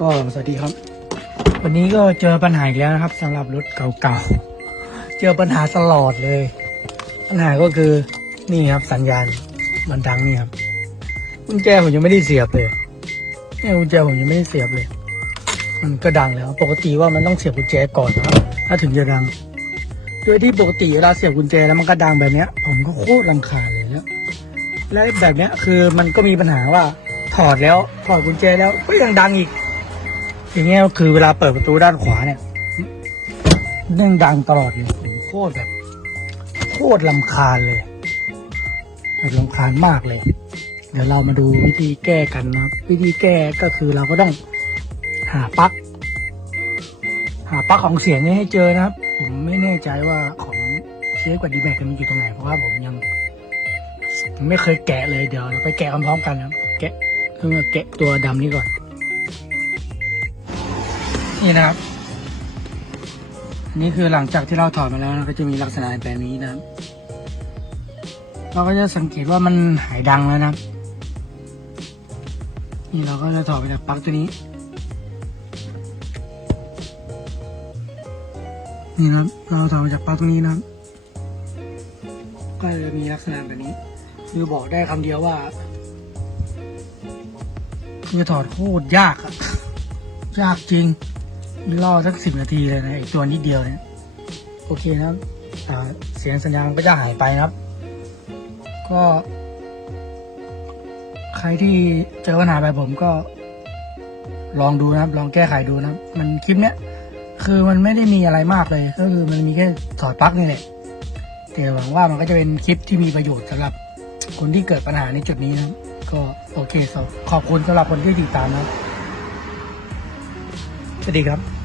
ก็สวัสดีครับ วันนี้ก็เจอปัญหาอีกแล้วนะครับสำหรับรถเก่าๆ เจอปัญหาตลอดเลย ปัญหาก็คือนี่ครับสัญญาณมันดังนี่ครับกุญแจผมยังไม่ได้เสียบเลยเนี่ยกุญแจผมยังไม่ได้เสียบเลย มันก็ดังแล้ว ปกติว่ามันต้องเสียบกุญแจก่อนนะครับถ้าถึงจะดังโดยที่ปกติเวลาเสียบกุญแจแล้วมันก็ดังแบบเนี้ย ผมก็โคตรรำคาญเลยแล้วและแบบเนี้ยคือมันก็มีปัญหาว่าถอดแล้วถอดกุญแจแล้วก็ยังดังอีก อย่างเงี้ยก็คือเวลาเปิดประตูด้านขวาเนี่ยเด้งดังตลอดเลยโคตรแบบ โคตรลำคาญเลยแบบลำคาญมากเลย เดี๋ยวเรามาดูวิธีแก้กันนะวิธีแก้ก็คือเราก็ต้องหาปลั๊กหาปลั๊กของเสียงนี้ให้เจอนะครับ ผมไม่แน่ใจว่าของเชฟกับดีแม็กมันอยู่ตรงไหนเพราะว่าผมยังไม่เคยแกะเลยเดี๋ยวเราไปแกะพร้อมๆกันนะแกะเพิ่งแกะตัวดำนี้ก่อน นี่นะครับ อันนี้คือหลังจากที่เราถอดมาแล้วนะก็จะมีลักษณะแบบนี้นะครับ เราก็จะสังเกตว่ามันหายดังแล้วนะครับ นี่เราก็จะถอดไปจากปลั๊กตัวนี้ นี่นะเราถอดมาจากปลั๊กตรงนี้นะครับ ก็จะมีลักษณะแบบนี้ คือบอกได้คำเดียวว่าคือถอดโคตรยากอะยากจริง ล่อสักสิบนาทีเลยนะไอตัวนิดเดียวเนี่ยโอเคนะครับเสียงสัญญาณก็จะหายไปนะครับ ก็ ใครที่เจอปัญหาแบบผมก็ ลองดูนะครับ ลองแก้ไขดูนะครับ มันคลิปเนี้ยคือมันไม่ได้มีอะไรมากเลย ก็คือมันมีแค่ถอดปลั๊กนี่แหละแต่หวังว่ามันก็จะเป็นคลิปที่มีประโยชน์สำหรับคนที่เกิดปัญหาในจุดนี้นะก็โอเคสขอบคุณสำหรับคนที่ติดตามนะสวัสดีครับ